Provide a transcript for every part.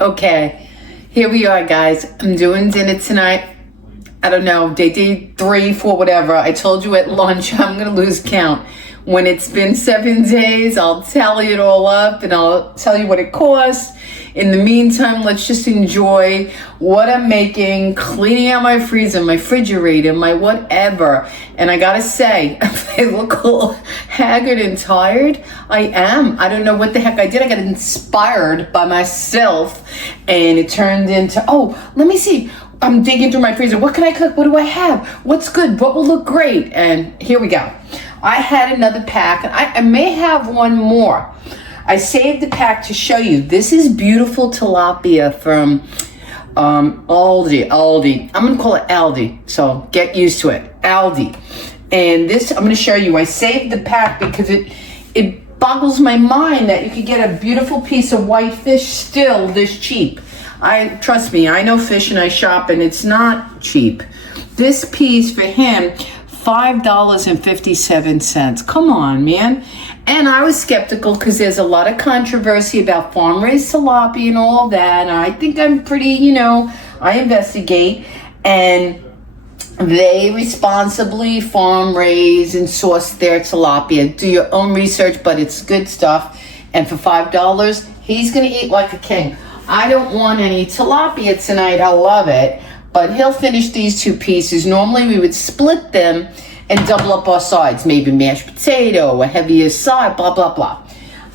Okay, here we are, guys. I'm doing dinner tonight. I don't know, day 3, 4, whatever. I told you at lunch I'm gonna lose count. When it's been 7 days, I'll tally it all up and I'll tell you what it costs. In the meantime, let's just enjoy what I'm making, cleaning out my freezer, my refrigerator, my whatever. And I gotta say, I look a little haggard and tired. I am. I don't know what the heck I did. I got inspired by myself and it turned into, oh, let me see. I'm digging through my freezer. What can I cook? What do I have? What's good? What will look great? And here we go. I had another pack. I may have one more. I saved the pack to show you. This is beautiful tilapia from Aldi. I'm gonna call it Aldi, so get used to it. Aldi. And this, I'm gonna show you. I saved the pack because it boggles my mind that you could get a beautiful piece of white fish still this cheap. Trust me, I know fish and I shop and it's not cheap. This piece for him, $5.57. Come on, man. And I was skeptical because there's a lot of controversy about farm-raised tilapia and all that. And I think I'm pretty, I investigate. And they responsibly farm-raise and source their tilapia. Do your own research, but it's good stuff. And for $5, he's going to eat like a king. I don't want any tilapia tonight. I love it. But he'll finish these 2 pieces. Normally we would split them and double up our sides. Maybe mashed potato, a heavier side, blah, blah, blah.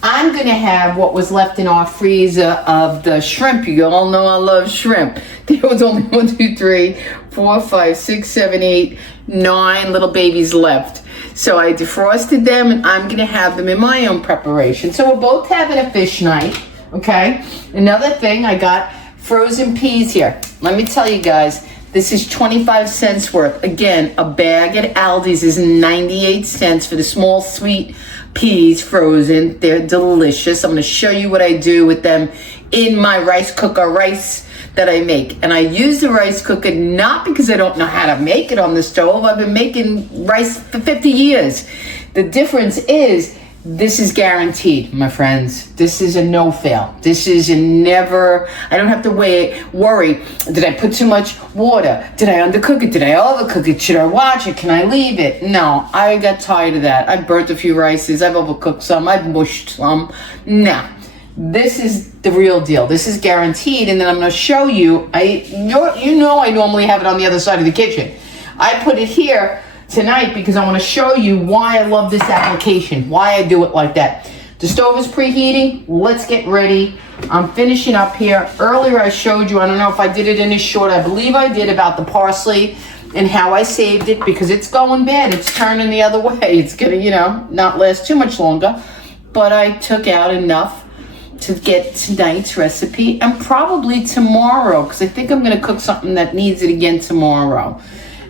I'm going to have what was left in our freezer of the shrimp. You all know I love shrimp. There was only 1, 2, 3, 4, 5, 6, 7, 8, 9 little babies left. So I defrosted them and I'm going to have them in my own preparation. So we're both having a fish night. Okay. Another thing, I got frozen peas here. Let me tell you guys, this is 25 cents worth. Again, a bag at Aldi's is 98 cents for the small sweet peas frozen. They're delicious. I'm going to show you what I do with them in my rice cooker rice that I make. And I use the rice cooker not because I don't know how to make it on the stove. I've been making rice for 50 years. The difference is this is guaranteed, my friends. This is a no-fail. This is a never, I don't have to worry. Did I put too much water? Did I undercook it? Did I overcook it? Should I watch it? Can I leave it? No, I got tired of that. I burnt a few rices. I've overcooked some. I've mushed some. Nah, this is the real deal. This is guaranteed. And then I'm going to show you, I normally have it on the other side of the kitchen. I put it here tonight because I want to show you why I love this application, why I do it like that. The stove is preheating. Let's get ready. I'm finishing up here. Earlier I showed you, I don't know if I did it in this short, I believe I did, about the parsley and how I saved it because it's going bad. It's turning the other way. It's going to, not last too much longer. But I took out enough to get tonight's recipe and probably tomorrow because I think I'm going to cook something that needs it again tomorrow.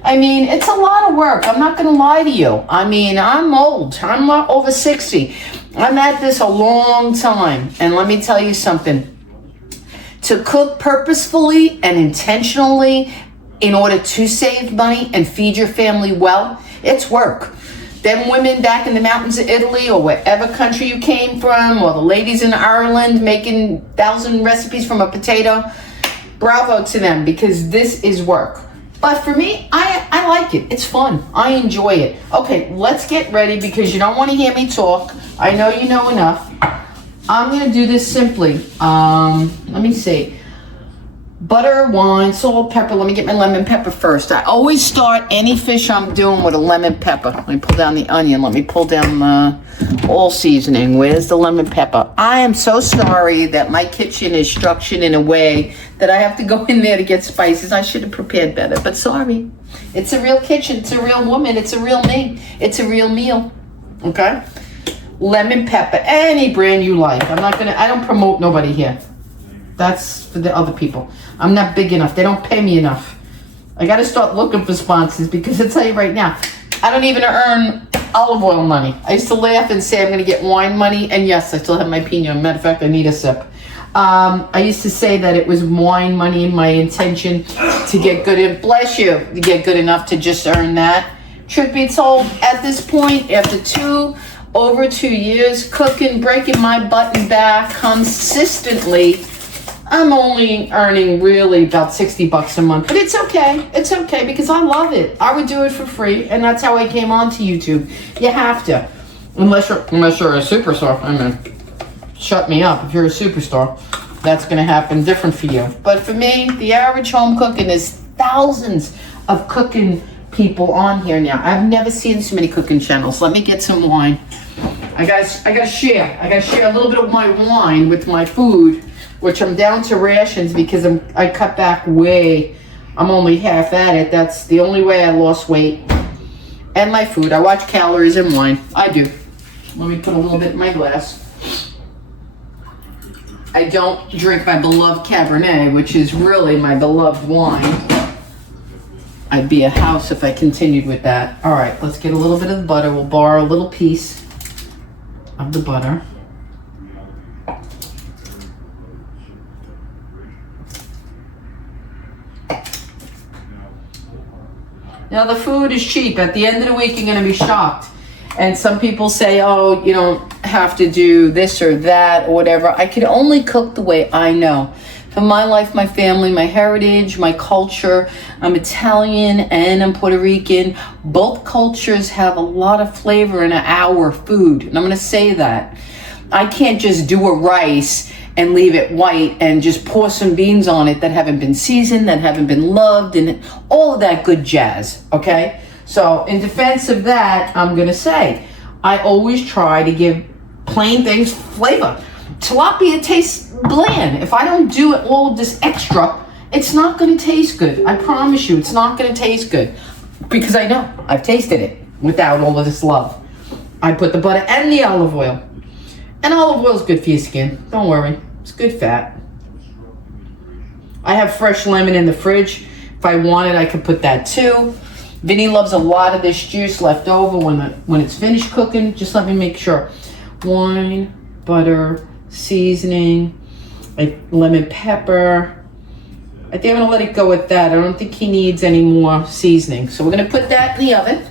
I mean, it's a lot of work. I'm not going to lie to you. I mean, I'm old. I'm over 60. I'm at this a long time. And let me tell you something. To cook purposefully and intentionally in order to save money and feed your family well, it's work. Them women back in the mountains of Italy or wherever country you came from, or the ladies in Ireland making 1,000 recipes from a potato, bravo to them because this is work. But for me, I like it. It's fun. I enjoy it. Okay, let's get ready because you don't want to hear me talk. I know you know enough. I'm going to do this simply. Let me see. Butter, wine, salt, pepper. Let me get my lemon pepper first. I always start any fish I'm doing with a lemon pepper. Let me pull down the onion. Let me pull down all seasoning. Where's the lemon pepper? I am so sorry that my kitchen is structured in a way that I have to go in there to get spices. I should have prepared better, but sorry. It's a real kitchen. It's a real woman. It's a real me. It's a real meal. Okay? Lemon pepper. Any brand you like. I don't promote nobody here. That's for the other people. I'm not big enough. They don't pay me enough. I got to start looking for sponsors because I tell you right now, I don't even earn olive oil money. I used to laugh and say I'm going to get wine money. And yes, I still have my Pinot. Matter of fact, I need a sip. I used to say that it was wine money and my intention to get good. Bless you. To get good enough to just earn that. Truth be told, at this point, after over 2 years cooking, breaking my butt and back consistently, I'm only earning really about 60 bucks a month, but it's okay. It's okay because I love it. I would do it for free, and that's how I came onto YouTube. You have to, unless you're a superstar. I mean, shut me up. If you're a superstar, that's going to happen different for you. But for me, the average home cooking is thousands of cooking people on here now. I've never seen so many cooking channels. Let me get some wine. I gotta share. I gotta share a little bit of my wine with my food, which I'm down to rations because I cut back way. I'm only half at it. That's the only way I lost weight. And my food. I watch calories and wine. I do. Let me put a little bit in my glass. I don't drink my beloved Cabernet, which is really my beloved wine. I'd be a house if I continued with that. All right, let's get a little bit of the butter. We'll borrow a little piece of the butter. Now the food is cheap. At the end of the week, you're going to be shocked. And some people say, oh, you don't have to do this or that or whatever. I can only cook the way I know. For my life, my family, my heritage, my culture. I'm Italian and I'm Puerto Rican. Both cultures have a lot of flavor in our food. And I'm going to say that. I can't just do a rice and leave it white and just pour some beans on it that haven't been seasoned, that haven't been loved, and all of that good jazz, okay? So in defense of that, I'm going to say, I always try to give plain things flavor. Tilapia tastes bland. If I don't do it all this extra, it's not going to taste good. I promise you, it's not going to taste good. Because I know. I've tasted it without all of this love. I put the butter and the olive oil. And olive oil is good for your skin. Don't worry. It's good fat. I have fresh lemon in the fridge. If I wanted, I could put that too. Vinny loves a lot of this juice left over when it's finished cooking. Just let me make sure. Wine, butter, seasoning, like lemon pepper. I think I'm gonna let it go with that. I don't think he needs any more seasoning. So we're gonna put that in the oven.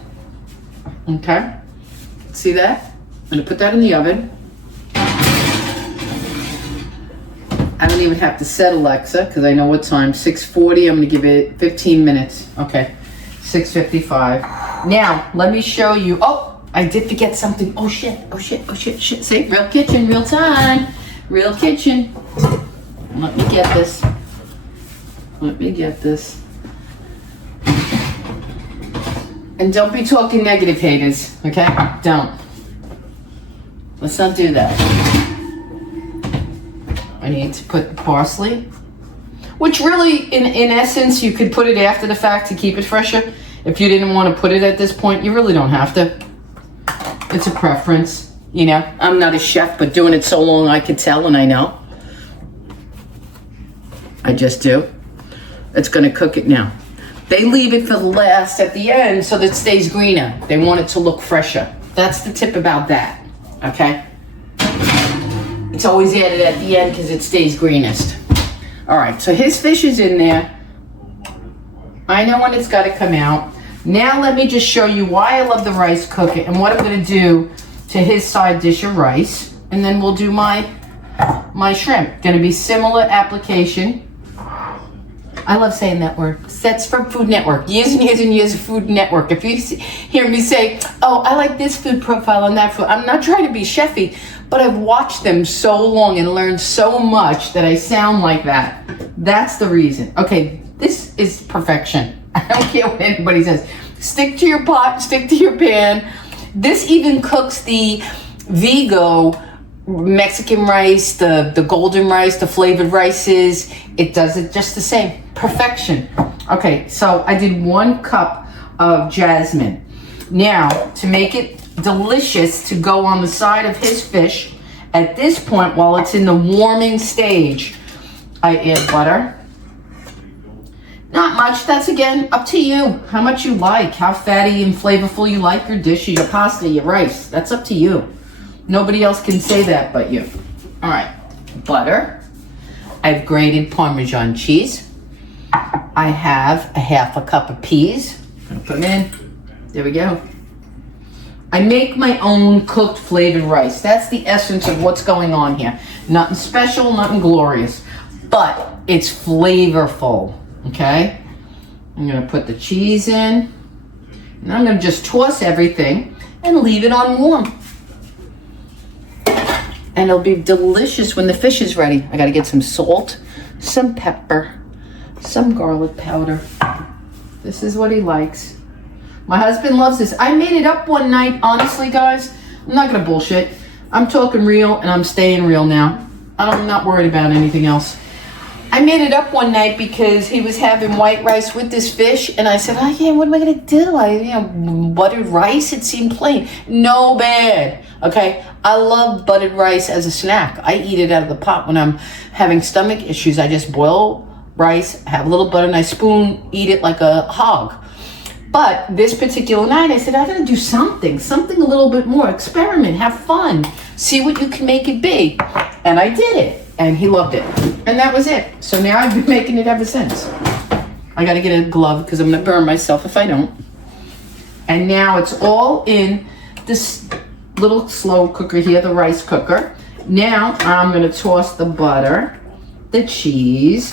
Okay, see that? I'm gonna put that in the oven. I don't even have to set Alexa because I know what time. 6:40. I'm gonna give it 15 minutes. Okay, 6:55. Now let me show you. Oh, I did forget something. Oh shit, oh shit, oh shit, shit. See, real kitchen, real time. Real kitchen. Let me get this. Let me get this. And don't be talking negative, haters, okay? Don't. Let's not do that. I need to put the parsley, which really, in essence, you could put it after the fact to keep it fresher. If you didn't want to put it at this point, you really don't have to. It's a preference, you know. I'm not a chef, but doing it so long, I could tell and I know. I just do. It's going to cook it now. They leave it for the last at the end so that it stays greener. They want it to look fresher. That's the tip about that, okay? It's always added at the end because it stays greenest. All right, so his fish is in there. I know when it's got to come out. Now let me just show you why I love the rice cooking and what I'm going to do to his side dish of rice. And then we'll do my shrimp. Going to be similar application. I love saying that word. That's from Food Network. Years and years and years of Food Network. If you hear me say, oh, I like this food profile and that food, I'm not trying to be chefy, but I've watched them so long and learned so much that I sound like that. That's the reason. Okay, this is perfection. I don't care what anybody says. Stick to your pot, stick to your pan. This even cooks the Vigo Mexican rice, the golden rice, the flavored rices. It does it just the same. Perfection. Okay, so I did 1 cup of jasmine. Now, to make it delicious to go on the side of his fish, at this point, while it's in the warming stage, I add butter. Not much. That's, again, up to you. How much you like, how fatty and flavorful you like your dish, your pasta, your rice. That's up to you. Nobody else can say that but you. All right, butter. I've grated Parmesan cheese. I have a 1/2 cup of peas. I'm gonna put them in. There we go. I make my own cooked flavored rice. That's the essence of what's going on here. Nothing special, nothing glorious. but it's flavorful, okay? I'm gonna put the cheese in, and I'm gonna just toss everything and leave it on warm. And it'll be delicious when the fish is ready. I gotta get some salt, some pepper, some garlic powder. This is what he likes. My husband loves this. I made it up one night, honestly, guys. I'm not gonna bullshit. I'm talking real and I'm staying real now. I'm not worried about anything else. I made it up one night because he was having white rice with this fish, and I said, oh yeah, what am I gonna do? Buttered rice, it seemed plain. No bad, okay? I love buttered rice as a snack. I eat it out of the pot when I'm having stomach issues. I just boil rice, have a little butter, and I spoon eat it like a hog. But this particular night, I said, I gotta do something a little bit more. Experiment, have fun, see what you can make it be. And I did it, and he loved it. And that was it. So now I've been making it ever since. I gotta get a glove because I'm gonna burn myself if I don't. And now it's all in this little slow cooker here, the rice cooker. Now I'm gonna toss the butter, the cheese.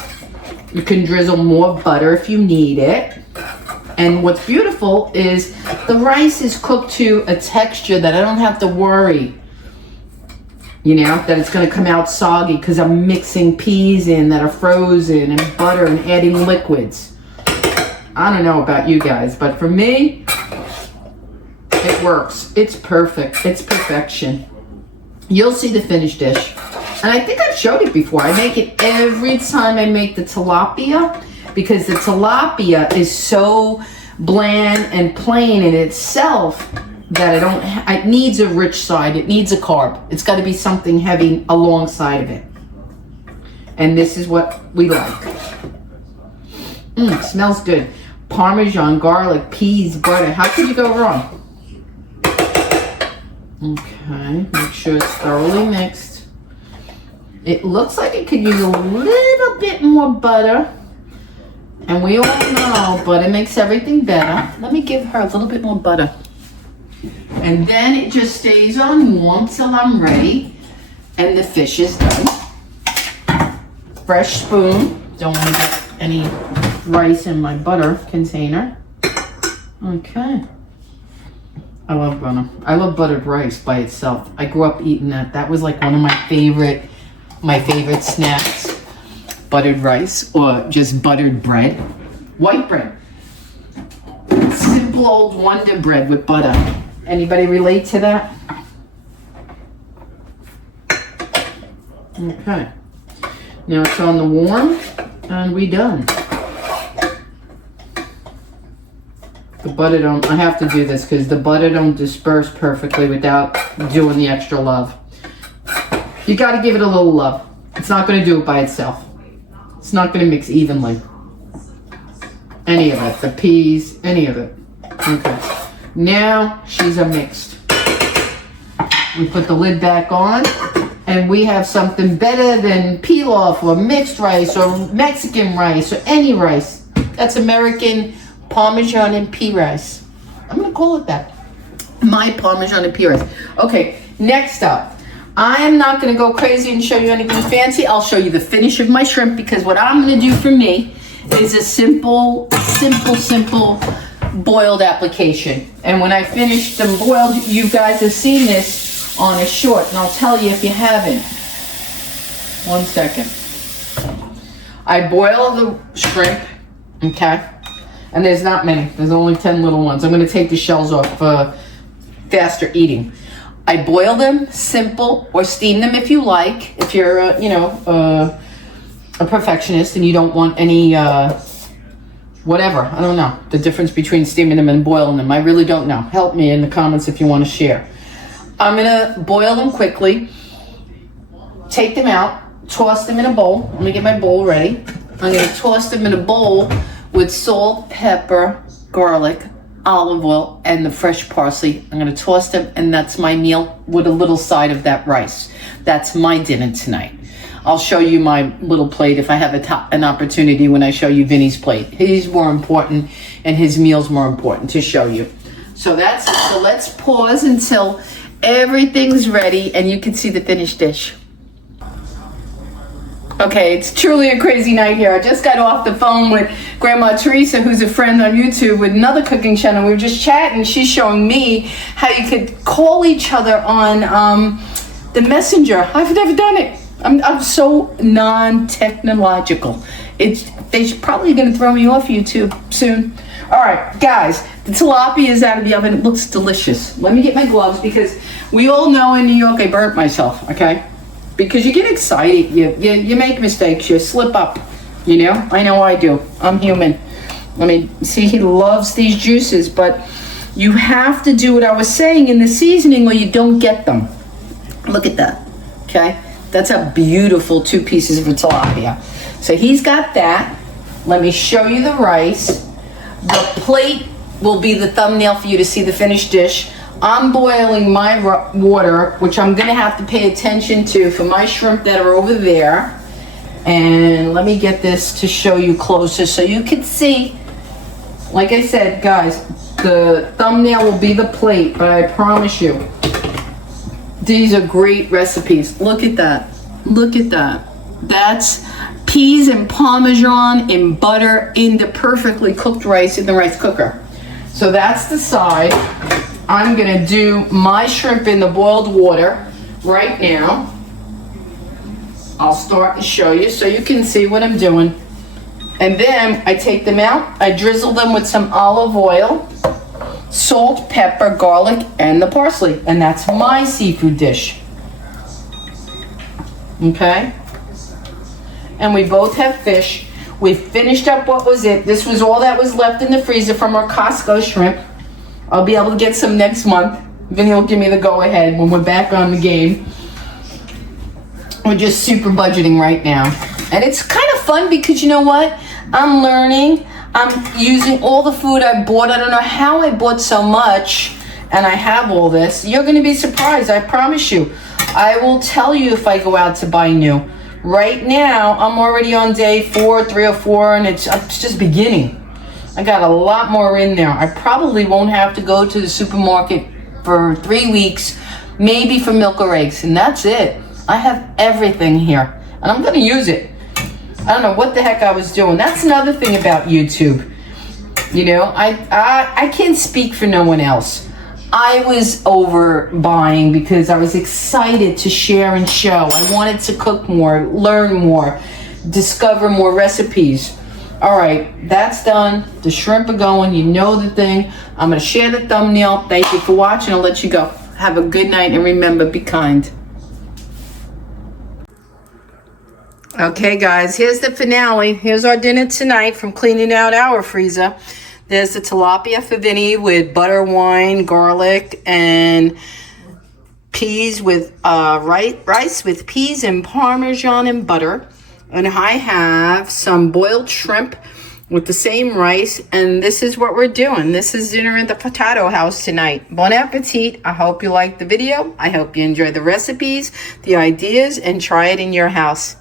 You can drizzle more butter if you need it. And what's beautiful is the rice is cooked to a texture that I don't have to worry, that it's gonna come out soggy because I'm mixing peas in that are frozen and butter and adding liquids. I don't know about you guys, but for me, it works. It's perfect. It's perfection. You'll see the finished dish. And I think I've showed it before. I make it every time I make the tilapia because the tilapia is so bland and plain in itself that it needs a rich side. It needs a carb. It's got to be something heavy alongside of it. And this is what we like. Smells good. Parmesan, garlic, peas, butter. How could you go wrong? Okay, make sure it's thoroughly mixed. It looks like it could use a little bit more butter. And we all know butter makes everything better. Let me give her a little bit more butter. And then it just stays on warm till I'm ready. And the fish is done. Fresh spoon. Don't want to get any rice in my butter container. Okay. I love butter. I love buttered rice by itself. I grew up eating that. That was like one of my favorite snacks. Buttered rice or just buttered bread. White bread. Simple old Wonder Bread with butter. Anybody relate to that? Okay. Now it's on the warm and we done. The butter I have to do this because the butter don't disperse perfectly without doing the extra love. You got to give it a little love. It's not going to do it by itself. It's not going to mix evenly. Any of it. The peas, any of it. Okay. Now she's a mixed. We put the lid back on and we have something better than pilaf or mixed rice or Mexican rice or any rice. That's American Parmesan and pea rice. I'm going to call it that. My Parmesan and pea rice. Okay, next up. I am not going to go crazy and show you anything fancy. I'll show you the finish of my shrimp because what I'm going to do for me is a simple boiled application. And when I finish them boiled, you guys have seen this on a short, and I'll tell you if you haven't. 1 second. I boil the shrimp, okay? And there's not many. There's only 10 little ones. I'm going to take the shells off for faster eating. I boil them simple or steam them if you like. If you're, a perfectionist and you don't want any, whatever. I don't know. The difference between steaming them and boiling them. I really don't know. Help me in the comments if you want to share. I'm going to boil them quickly. Take them out. Toss them in a bowl. Let me get my bowl ready. I'm going to toss them in a bowl with salt, pepper, garlic, olive oil, and the fresh parsley. I'm going to toss them, and that's my meal with a little side of that rice. That's my dinner tonight. I'll show you my little plate if I have an opportunity when I show you Vinny's plate. He's more important, and his meal's more important to show you. So that's it. So let's pause until everything's ready, and you can see the finished dish. Okay, it's truly a crazy night here. I just got off the phone with Grandma Teresa, who's a friend on YouTube with another cooking channel. We were just chatting. She's showing me how you could call each other on the messenger. I've never done it. I'm so non-technological. They're probably going to throw me off YouTube soon. All right, guys, the tilapia is out of the oven. It looks delicious. Let me get my gloves because we all know in New York I burnt myself, okay? Because you get excited, you make mistakes, you slip up, you know? I know I do. I'm human. I mean, see, he loves these juices, but you have to do what I was saying in the seasoning or you don't get them. Look at that, okay? That's a beautiful 2 pieces of tilapia. So he's got that. Let me show you the rice. The plate will be the thumbnail for you to see the finished dish. I'm boiling my water, which I'm gonna have to pay attention to for my shrimp that are over there. And let me get this to show you closer so you can see. Like I said, guys, the thumbnail will be the plate, but I promise you, these are great recipes. Look at that. Look at that. That's peas and Parmesan in butter in the perfectly cooked rice in the rice cooker. So that's the side. I'm gonna do my shrimp in the boiled water right now. I'll start to show you so you can see what I'm doing. And then I take them out, I drizzle them with some olive oil, salt, pepper, garlic, and the parsley. And that's my seafood dish. Okay? And we both have fish. We finished up what was it. This was all that was left in the freezer from our Costco shrimp. I'll be able to get some next month. Vinny will give me the go-ahead when we're back on the game. We're just super budgeting right now. And it's kind of fun because you know what? I'm learning. I'm using all the food I bought. I don't know how I bought so much and I have all this. You're going to be surprised, I promise you. I will tell you if I go out to buy new. Right now, I'm already on day 4, 3 or 4, and it's just beginning. I got a lot more in there. I probably won't have to go to the supermarket for 3 weeks, maybe for milk or eggs, and that's it. I have everything here, and I'm going to use it. I don't know what the heck I was doing. That's another thing about YouTube. You know, I can't speak for no one else. I was overbuying because I was excited to share and show. I wanted to cook more, learn more, discover more recipes. All right, that's done. The shrimp are going. You know the thing. I'm going to share the thumbnail. Thank you for watching. I'll let you go. Have a good night, and remember, be kind. Okay, guys, here's the finale. Here's our dinner tonight from cleaning out our freezer. There's the tilapia for Vinny with butter, wine, garlic, and peas with rice with peas and Parmesan and butter. And I have some boiled shrimp with the same rice. And this is what we're doing. This is dinner at the Potato House tonight. Bon appetit. I hope you liked the video. I hope you enjoy the recipes, the ideas, and try it in your house.